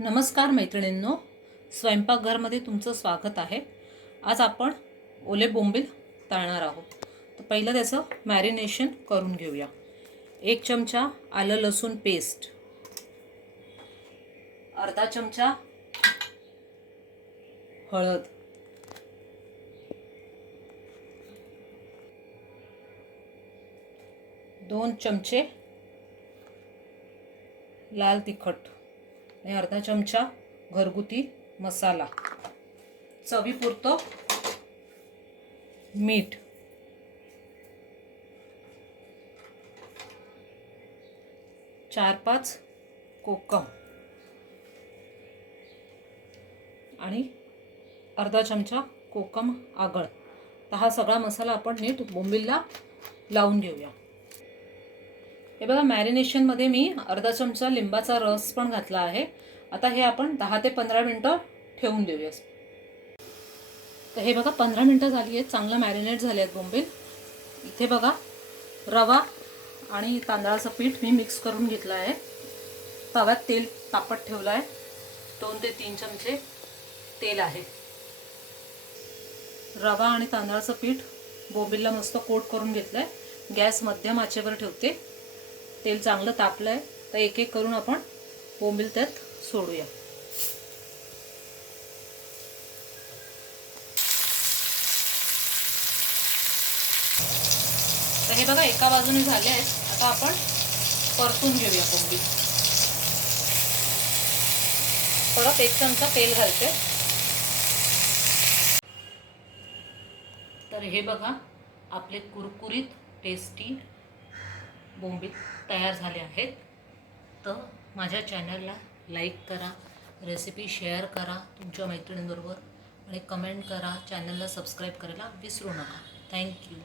नमस्कार मैत्रिणींनो, स्वयंपाकघरमध्ये तुमचं स्वागत आहे। आज आपण ओले बोंबील तळणार आहोत। तर पहिलं त्याचं मॅरिनेशन करून घेऊया। 1 चमचा आलं लसूण पेस्ट, अर्धा चमचा हळद, दोन चमचे लाल तिखट आणि अर्धा चमचा घरगुती मसाला, चवीपुरतं मीठ, चार पाच कोकम आणि अर्धा चमचा कोकम आगळ। तर हा सगळा मसाला आपण नीट बोंबीलला लावून घेऊया। हे बघा, मॅरिनेशनमध्ये मी अर्धा चमचा लिंबाचा रस पण घातला आहे। आता हे आपण 10 ते 15 मिनिटं ठेवून देऊया। तर हे बघा 15 मिनिटं झाली आहेत, चांगलं मॅरिनेट झाले आहेत बोंबील। इथे बघा रवा आणि तांदळाचं पीठ मी मिक्स करून घेतलं आहे। तव्यात तेल तापत ठेवलं आहे, 2 ते 3 चमचे तेल आहे। रवा आणि तांदळाचं पीठ बोंबीलला मस्त कोट करून घेतलंय। गॅस मध्यम आचेवर ठेवते। तेल चांगलं तापलंय, तर एक एक करून आपण बोंबील त्यात सोडूया। तर हे बघा एका बाजूने झाले आहेत। आता आपण परतून घेऊया बोंबील। परत 1 चमचा तेल घालते। तर हे बघा आपले कुरकुरीत टेस्टी बोंबील तयार झाले आहेत। तर माझ्या चॅनलला लाईक करा, रेसिपी शेअर करा तुमच्या मैत्रिणींबरोबर आणि कमेंट करा। चॅनलला सबस्क्राईब करायला विसरू नका। थँक्यू।